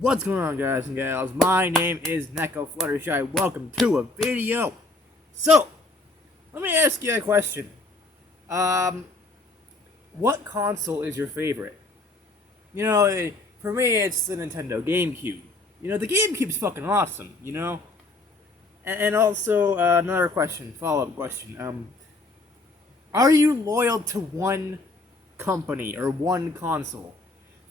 What's going on, guys and gals? My name is Neko Fluttershy. Welcome to a video. So, let me ask you a question. What console is your favorite? For me, it's the Nintendo GameCube. The GameCube's fucking awesome, And also, another question, follow-up question. Are you loyal to one company or one console?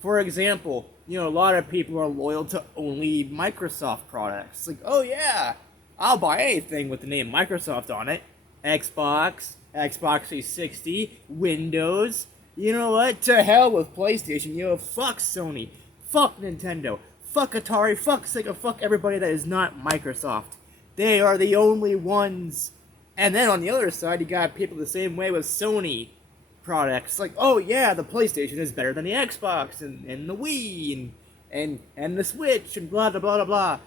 For example, a lot of people are loyal to only Microsoft products. Like, oh yeah, I'll buy anything with the name Microsoft on it. Xbox, Xbox 360, Windows. You know what? To hell with PlayStation. Fuck Sony. Fuck Nintendo. Fuck Atari. Fuck Sega. Fuck everybody that is not Microsoft. They are the only ones. And then on the other side, you got people the same way with Sony products. Like, oh yeah, the PlayStation is better than the Xbox and the Wii and the Switch and blah blah blah blah.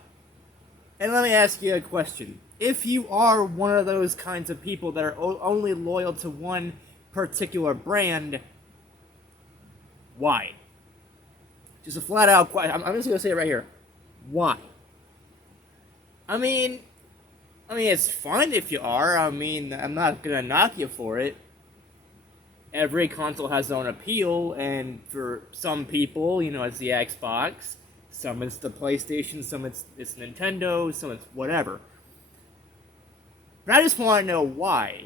And let me ask you a question. If you are one of those kinds of people that are only loyal to one particular brand, why? Just a flat out question. I'm just gonna say it right here. Why? I mean, it's fine if you are. I'm not gonna knock you for it. Every console has their own appeal, and for some people, it's the Xbox, some it's the PlayStation, some it's Nintendo, some it's whatever. But I just want to know why.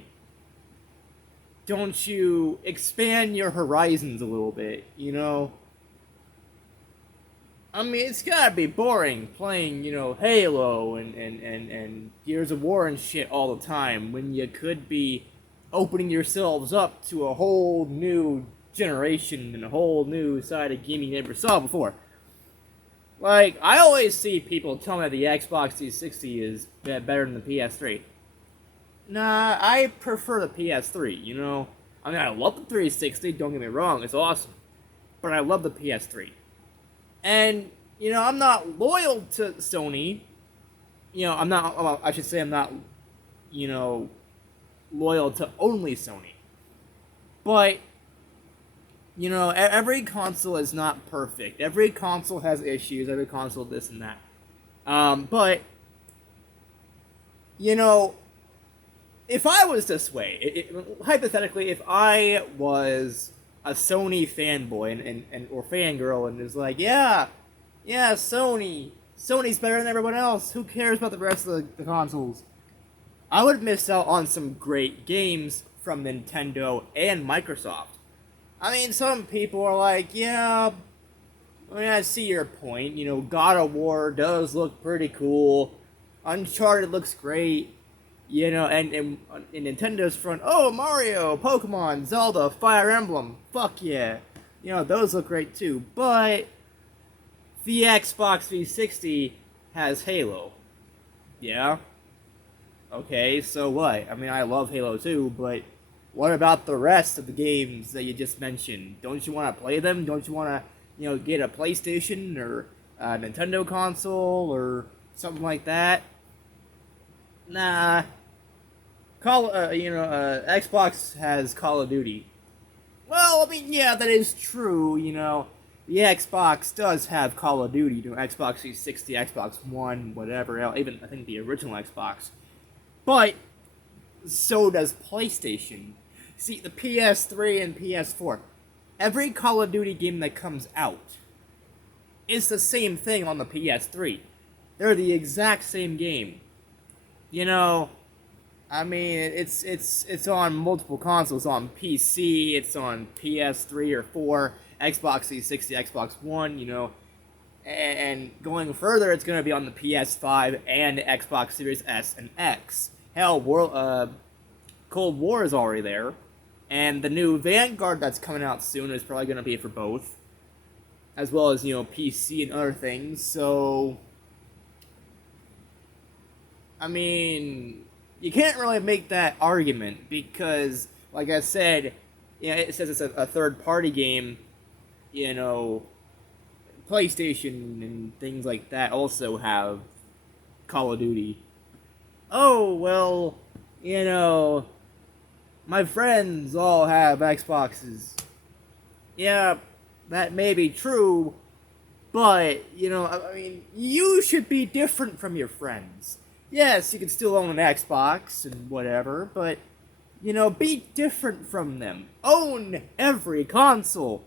Don't you expand your horizons a little bit, it's gotta be boring playing, Halo and Gears of War and shit all the time when you could be opening yourselves up to a whole new generation and a whole new side of gaming you never saw before. Like, I always see people tell me that the Xbox 360 is better than the PS3. Nah, I prefer the PS3, I love the 360, don't get me wrong, it's awesome. But I love the PS3. And, I'm not loyal to Sony. I'm not, loyal to only Sony. But, every console is not perfect. Every console has issues, every console this and that. But, if I was this way, hypothetically, if I was a Sony fanboy and or fangirl and is like, yeah, Sony's better than everyone else, who cares about the rest of the consoles? I would miss out on some great games from Nintendo and Microsoft. Some people are like, yeah, I see your point. God of War does look pretty cool. Uncharted looks great. And in Nintendo's front, oh, Mario, Pokemon, Zelda, Fire Emblem, fuck yeah. Those look great too. But the Xbox 360 has Halo. Yeah? Okay, so what? I love Halo 2, but what about the rest of the games that you just mentioned? Don't you want to play them? Don't you want to, get a PlayStation or a Nintendo console or something like that? Nah. Xbox has Call of Duty. Well, yeah, that is true, The Xbox does have Call of Duty, Xbox 360, Xbox One, whatever, even, I think, the original Xbox. But so does PlayStation. See, the PS3 and PS4, every Call of Duty game that comes out is the same thing on the PS3. They're the exact same game. It's on multiple consoles. It's on PC, it's on PS3 or 4, Xbox 360, Xbox One, and going further, it's going to be on the PS5 and the Xbox Series S and X. Hell, Cold War is already there, and the new Vanguard that's coming out soon is probably going to be for both, as well as, PC and other things, so, you can't really make that argument, because, like I said, it says it's a third-party game, PlayStation and things like that also have Call of Duty. Oh, well, my friends all have Xboxes. Yeah, that may be true, But, I mean, you should be different from your friends. Yes, you can still own an Xbox and whatever, but, be different from them. Own every console.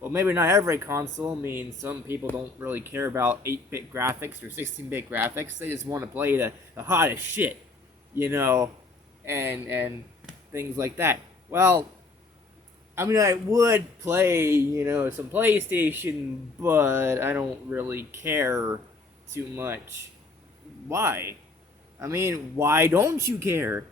Well, maybe not every console. I mean, some people don't really care about 8-bit graphics or 16-bit graphics. They just want to play the hottest shit, and things like that. Well, I mean, I would play, some PlayStation, but I don't really care too much. Why? I mean, why don't you care?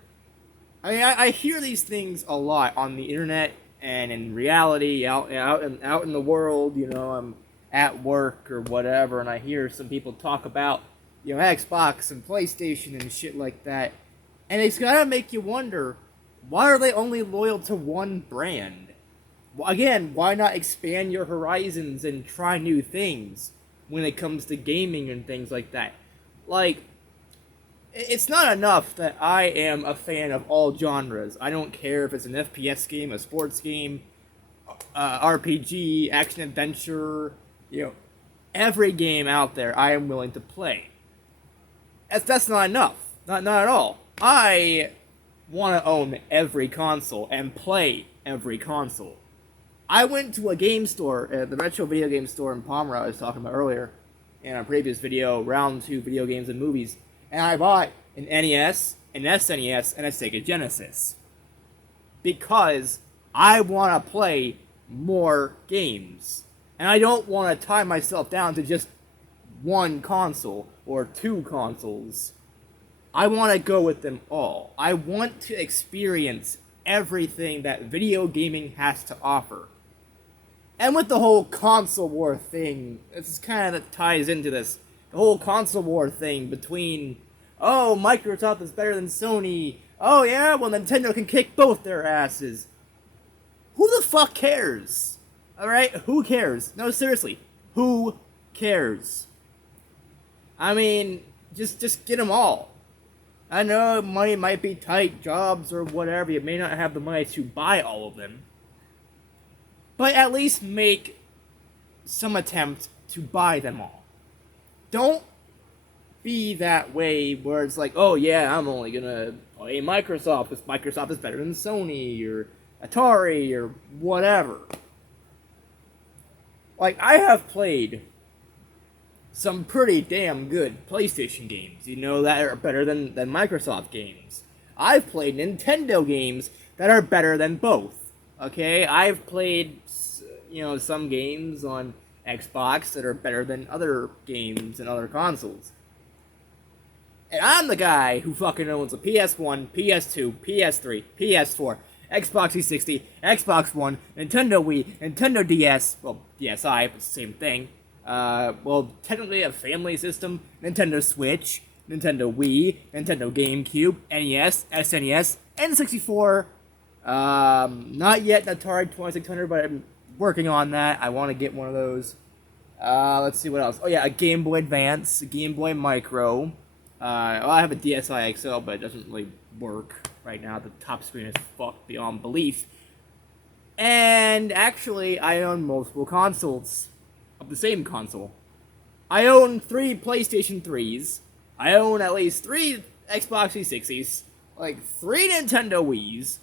I mean, I hear these things a lot on the internet and in reality, out in the world. I'm at work or whatever, and I hear some people talk about, Xbox and PlayStation and shit like that, and it's gotta make you wonder, why are they only loyal to one brand? Again, why not expand your horizons and try new things when it comes to gaming and things like that? Like, it's not enough that I am a fan of all genres. I don't care if it's an FPS game, a sports game, RPG, action adventure, every game out there I am willing to play. That's not enough. Not at all. I want to own every console and play every console. I went to a game store, the retro video game store in Palmer I was talking about earlier, in a previous video, Round 2 Video Games and Movies, and I bought an NES, an SNES, and a Sega Genesis. Because I want to play more games. And I don't want to tie myself down to just one console or two consoles. I want to go with them all. I want to experience everything that video gaming has to offer. And with the whole console war thing, this kind of ties into this. The whole console war thing between, oh, Microsoft is better than Sony. Oh yeah, well Nintendo can kick both their asses. Who the fuck cares? Alright, who cares? No, seriously, who cares? I mean, just get them all. I know money might be tight, jobs or whatever, you may not have the money to buy all of them. But at least make some attempt to buy them all. Don't be that way where it's like, oh yeah, I'm only gonna play Microsoft because Microsoft is better than Sony or Atari or whatever. Like, I have played some pretty damn good PlayStation games, that are better than Microsoft games. I've played Nintendo games that are better than both. Okay, I've played, some games on Xbox that are better than other games and other consoles. And I'm the guy who fucking owns a PS1, PS2, PS3, PS4, Xbox 360, Xbox One, Nintendo Wii, Nintendo DS, well, DSi, but it's the same thing. Technically a family system, Nintendo Switch, Nintendo Wii, Nintendo GameCube, NES, SNES, N64, not yet an Atari 2600, but I'm working on that. I want to get one of those. Let's see what else. Oh yeah, a Game Boy Advance, a Game Boy Micro. I have a DSi XL, but it doesn't really work right now. The top screen is fucked beyond belief. And actually, I own multiple consoles of the same console. I own 3 PlayStation 3s. I own at least 3 Xbox 360s, like 3 Nintendo Wiis.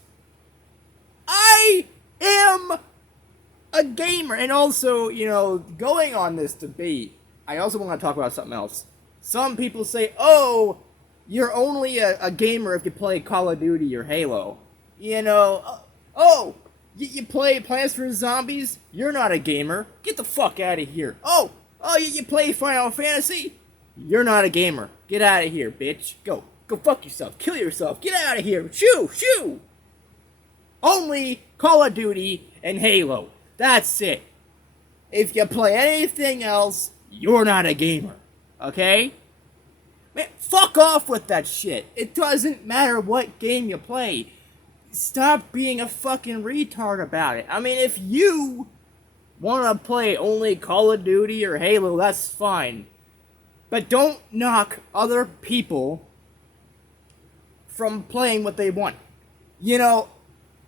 I am a gamer. And also, going on this debate, I also want to talk about something else. Some people say, oh, you're only a gamer if you play Call of Duty or Halo. You play Plants vs. Zombies? You're not a gamer. Get the fuck out of here. Oh, you play Final Fantasy? You're not a gamer. Get out of here, bitch. Go fuck yourself. Kill yourself. Get out of here. Shoo! Only Call of Duty and Halo. That's it. If you play anything else, you're not a gamer. Okay? Man, fuck off with that shit. It doesn't matter what game you play. Stop being a fucking retard about it. I mean, if you want to play only Call of Duty or Halo, that's fine. But don't knock other people from playing what they want.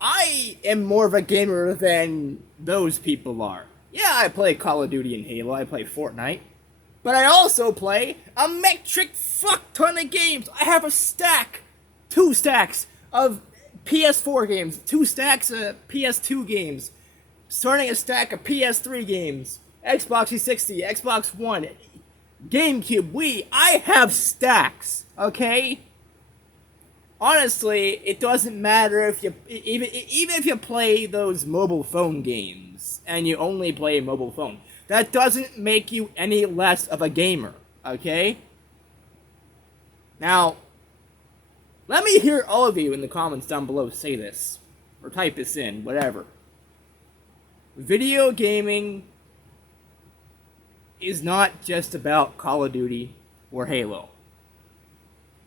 I am more of a gamer than those people are. Yeah, I play Call of Duty and Halo, I play Fortnite. But I also play a metric fuck ton of games. I have a stack, 2 stacks of PS4 games, 2 stacks of PS2 games, starting a stack of PS3 games, Xbox 360, Xbox One, GameCube, Wii. I have stacks, okay? Honestly, it doesn't matter if you even if you play those mobile phone games and you only play mobile phone. That doesn't make you any less of a gamer, okay? Now, let me hear all of you in the comments down below say this, or type this in, whatever. Video gaming is not just about Call of Duty or Halo.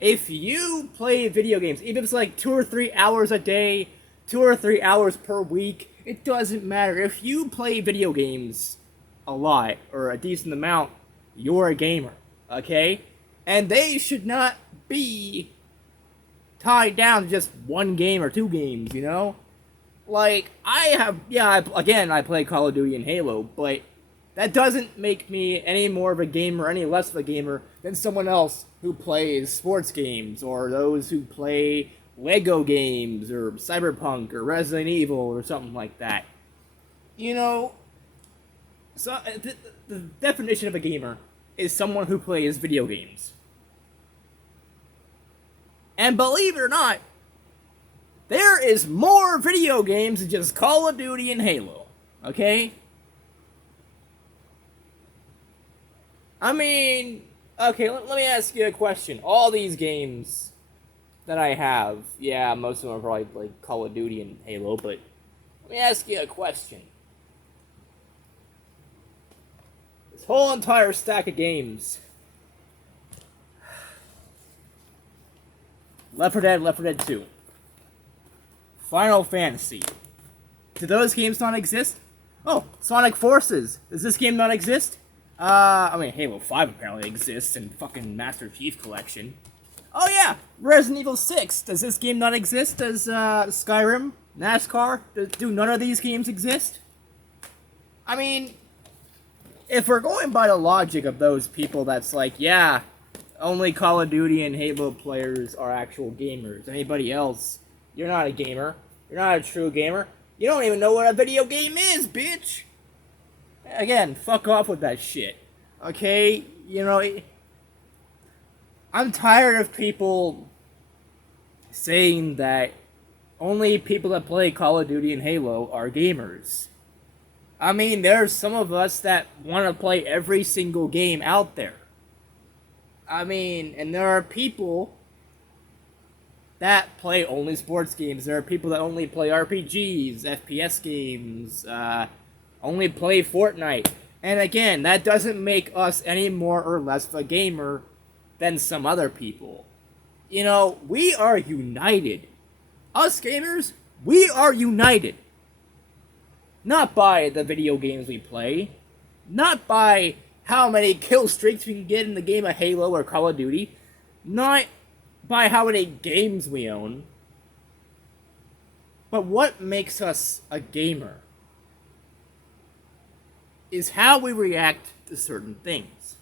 If you play video games, even if it's like 2 or 3 hours a day, 2 or 3 hours per week, it doesn't matter. If you play video games a lot, or a decent amount, you're a gamer, okay? And they should not be tied down to just one game or 2 games, you know? Like, I play Call of Duty and Halo, but that doesn't make me any more of a gamer, any less of a gamer than someone else who plays sports games, or those who play Lego games, or Cyberpunk, or Resident Evil, or something like that. You know, so the definition of a gamer is someone who plays video games. And believe it or not, there is more video games than just Call of Duty and Halo, okay? I mean, okay, let me ask you a question. All these games that I have, yeah, most of them are probably like Call of Duty and Halo, but let me ask you a question. This whole entire stack of games. Left 4 Dead, Left 4 Dead 2. Final Fantasy. Do those games not exist? Oh, Sonic Forces. Does this game not exist? I mean, Halo 5 apparently exists in fucking Master Chief Collection. Oh yeah, Resident Evil 6. Does this game not exist? Does, Skyrim? NASCAR? Do none of these games exist? I mean, if we're going by the logic of those people that's like, yeah, only Call of Duty and Halo players are actual gamers. Anybody else, you're not a gamer. You're not a true gamer. You don't even know what a video game is, bitch! Again, fuck off with that shit. Okay? You know, I'm tired of people saying that only people that play Call of Duty and Halo are gamers. I mean, there's some of us that want to play every single game out there. I mean, and there are people that play only sports games. There are people that only play RPGs, FPS games, only play Fortnite. And again, that doesn't make us any more or less of a gamer than some other people. You know, we are united. Us gamers, we are united. Not by the video games we play. Not by how many kill streaks we can get in the game of Halo or Call of Duty. Not by how many games we own. But what makes us a gamer is how we react to certain things.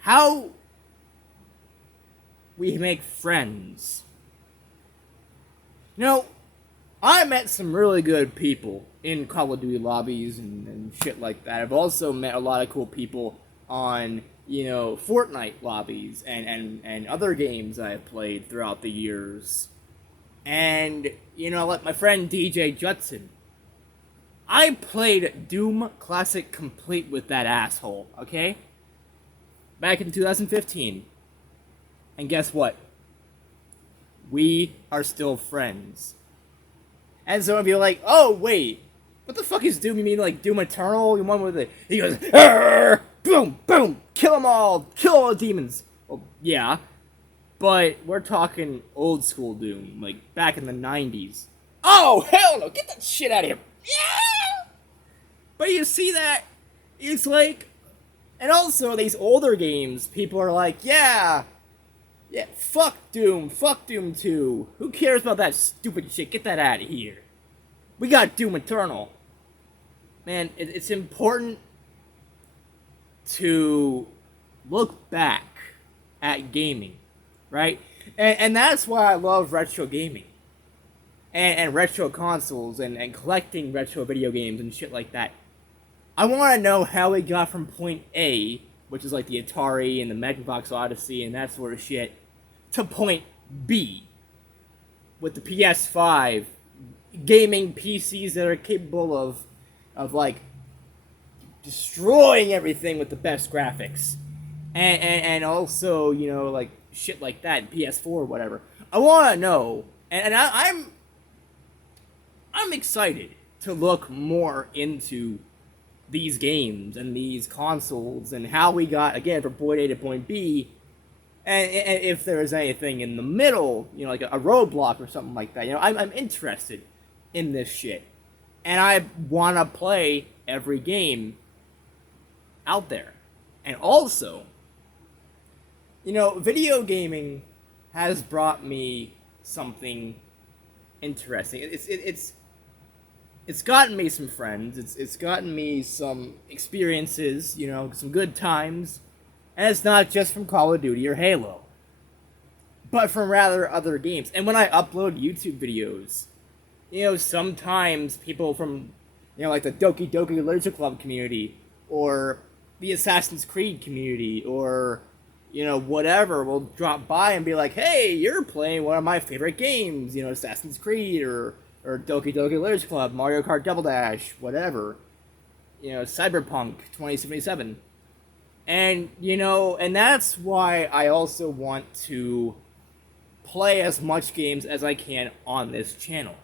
How we make friends. You know, I met some really good people in Call of Duty lobbies and shit like that. I've also met a lot of cool people on, you know, Fortnite lobbies and other games I've played throughout the years. And, you know, like my friend DJ Judson. I played Doom Classic Complete with that asshole, okay? Back in 2015. And guess what? We are still friends. And some of you are like, oh, wait. What the fuck is Doom? You mean like Doom Eternal? You one with it? He goes, arr, boom, boom, kill them all, kill all the demons. Well, yeah. But we're talking old school Doom, like back in the 90s. Oh, hell no, get that shit out of here. Yeah! But you see that? It's like, and also these older games, people are like, yeah, fuck Doom 2. Who cares about that stupid shit? Get that out of here. We got Doom Eternal. man, it's important to look back at gaming, right? And that's why I love retro gaming. And retro consoles and collecting retro video games and shit like that. I want to know how we got from point A, which is like the Atari and the Magnavox Odyssey and that sort of shit, to point B, with the PS5, gaming PCs that are capable of like destroying everything with the best graphics, and also, you know, like shit like that, PS4 or whatever. I want to know, and I'm excited to look more into these games and these consoles and how we got, again, from point A to point B, and if there's anything in the middle, you know, like a roadblock or something like that. You know, I'm interested in this shit, and I want to play every game out there. And also, you know, video gaming has brought me something interesting. It's gotten me some friends. It's gotten me some experiences, you know, some good times. And it's not just from Call of Duty or Halo, but from rather other games. And when I upload YouTube videos, you know, sometimes people from, you know, like the Doki Doki Literature Club community, or the Assassin's Creed community, or, you know, whatever, will drop by and be like, hey, you're playing one of my favorite games, you know, Assassin's Creed, or Doki Doki Literature Club, Mario Kart Double Dash, whatever, you know, Cyberpunk 2077. And, you know, and that's why I also want to play as much games as I can on this channel.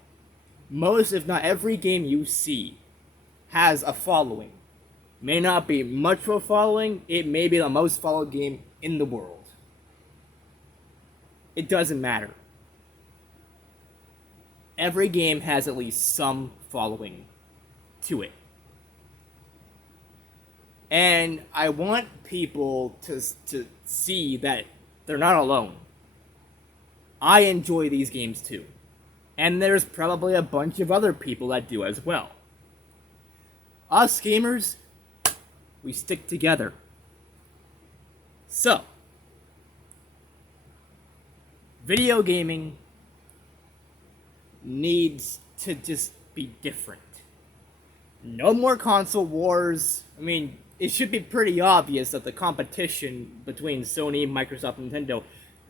Most, if not every game you see has a following. May not be much of a following, it may be the most followed game in the world. It doesn't matter. Every game has at least some following to it. And I want people to see that they're not alone. I enjoy these games too. And there's probably a bunch of other people that do as well. Us gamers, we stick together. So, video gaming needs to just be different. No more console wars. I mean, it should be pretty obvious that the competition between Sony, Microsoft, and Nintendo,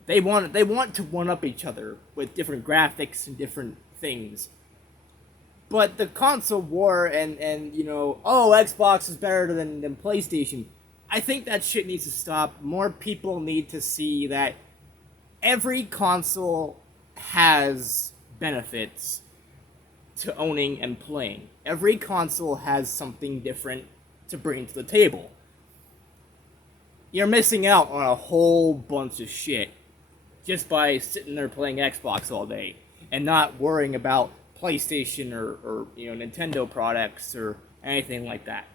they want to one-up each other with different graphics and different things. But the console war and you know, oh, Xbox is better than PlayStation, I think that shit needs to stop. More people need to see that every console has benefits to owning and playing. Every console has something different to bring to the table. You're missing out on a whole bunch of shit just by sitting there playing Xbox all day and not worrying about PlayStation or you know, Nintendo products or anything like that.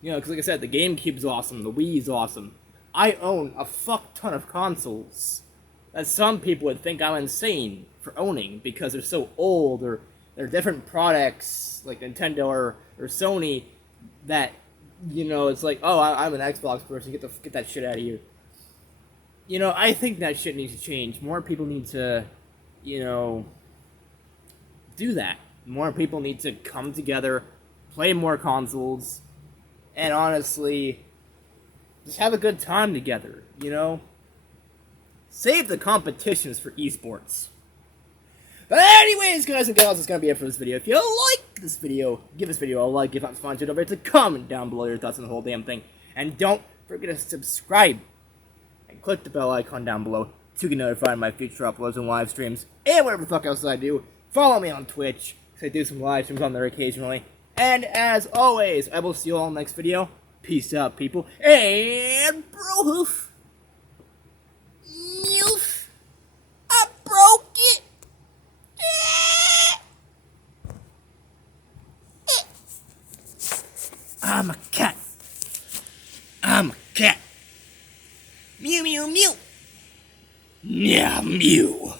You know, because like I said, the GameCube's awesome, the Wii's awesome. I own a fuck ton of consoles that some people would think I'm insane for owning because they're so old, or they're different products like Nintendo or Sony that, you know, it's like, oh, I'm an Xbox person, get that shit out of here. You know, I think that shit needs to change. More people need to, you know, do that. More people need to come together, play more consoles, and honestly, just have a good time together, you know? Save the competitions for esports. But anyways, guys and gals, that's gonna be it for this video. If you like this video, give this video a like. If not sponsored, don't forget to comment down below your thoughts on the whole damn thing. And don't forget to subscribe and click the bell icon down below to get notified of my future uploads and live streams and whatever the fuck else I do. Follow me on Twitch, because I do some live streams on there occasionally. And as always, I will see you all in the next video. Peace out, people. And bro-hoof. Milf. I broke it. I'm a cat. I'm a cat. Mew, mew, mew. Meow, mew.